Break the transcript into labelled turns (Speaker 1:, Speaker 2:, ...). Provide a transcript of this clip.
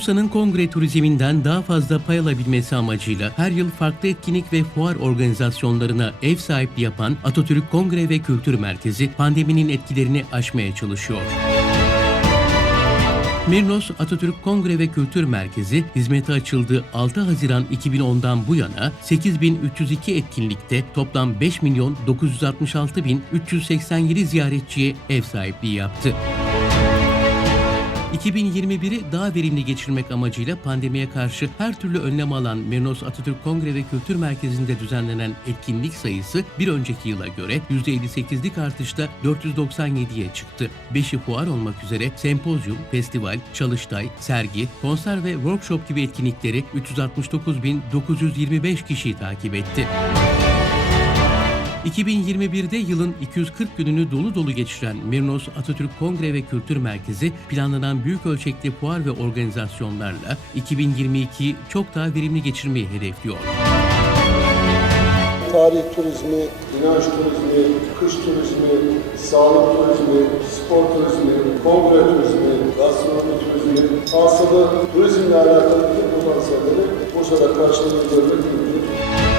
Speaker 1: Bursa'nın kongre turizminden daha fazla pay alabilmesi amacıyla her yıl farklı etkinlik ve fuar organizasyonlarına ev sahipliği yapan Atatürk Kongre ve Kültür Merkezi pandeminin etkilerini aşmaya çalışıyor. Mirnos Atatürk Kongre ve Kültür Merkezi hizmete açıldığı 6 Haziran 2010'dan bu yana 8302 etkinlikte toplam 5 milyon 966 bin 387 ziyaretçiye ev sahipliği yaptı. 2021'i daha verimli geçirmek amacıyla pandemiye karşı her türlü önlem alan Mirnos Atatürk Kongre ve Kültür Merkezi'nde düzenlenen etkinlik sayısı bir önceki yıla göre %58'lik artışla 497'ye çıktı. Beşi fuar olmak üzere sempozyum, festival, çalıştay, sergi, konser ve workshop gibi etkinlikleri 369.925 kişiyi takip etti. 2021'de yılın 240 gününü dolu dolu geçiren Mirnos Atatürk Kongre ve Kültür Merkezi planlanan büyük ölçekli fuar ve organizasyonlarla 2022'yi çok daha verimli geçirmeyi hedefliyor.
Speaker 2: tarih turizmi, inanç turizmi, kış turizmi, sağlık turizmi, spor turizmi, kongre turizmi, gastronomi turizmi, hasılı turizmle alakalı bütün potansiyelleri Bursa'da karşılığını görmek mümkün.